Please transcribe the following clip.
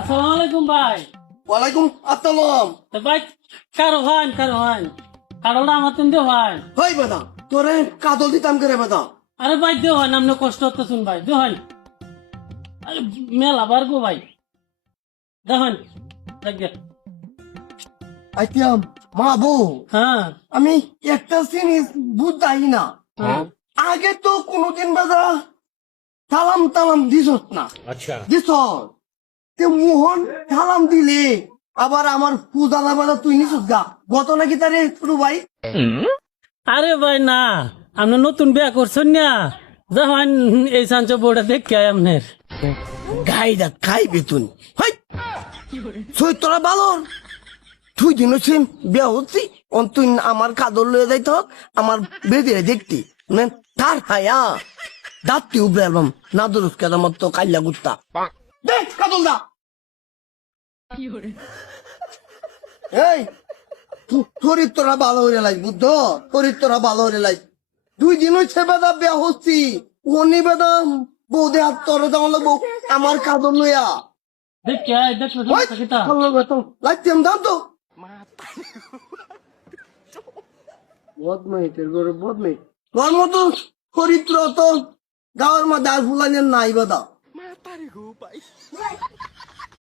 আসসালামু আলাইকুম ভাই। ওয়ালাইকুম আসসালাম। তো ভাই কারো ভাই কারোটা আমার তুমি দেও ভাই। হই বেদা তোরে কাদল দিতাম করে বেদা। আরে ভাই দেও হয় আপনি কষ্ট হতেছুন ভাই দেও হয়। আরে মেলা বার গো ভাই দেখেন দেখ আইতিয়াম মা বউ হ্যাঁ আমি একটা জিনিস বুঝাই না। হ্যাঁ আগে তো কোনোদিন বেদা সালাম টালাম দিছস না। अच्छा দিছ তে মোহন সালাম দিলে আবার আমার পূজা বেদা তুই নিছস গা গত নাকি তারে শুরু ভাই। আরে ভাই না আপনি নতুন বিয়া করছেন না যখন এই সাঞ্চ বোর্ডে দেখে আপনার গাইডা খাইবে তুই হই তুই তোরা ভালো তুই দিন বিয়া হচ্ছি তুই আমার কাদর লয়ে যাইতে হোক আমার বেদিরে দেখতি তার হায়া দাঁতটি উবরে অ্যালবাম না দরুস কেদার মতো কাইলা গুত্তা দেখ কাদল দা এই শরীর তোরা ভালো হয়ে লাই বুদ্ধ শরীর তোরা ভালো হয়ে লাই 2 দিন হচ্ছে বেদা বিয়া হচ্ছি উনি বেদা বৌদে হাত তোরা যাওয়া লাগবো আমার কাদর লইয়া দেখে দেখলে কিতা লাগতাম দাম তো বদমাইতের গরু বদমাই তোর মতো চরিত্র তো গাঁয়ের মধ্যে আর ফুলানের নাই বাদা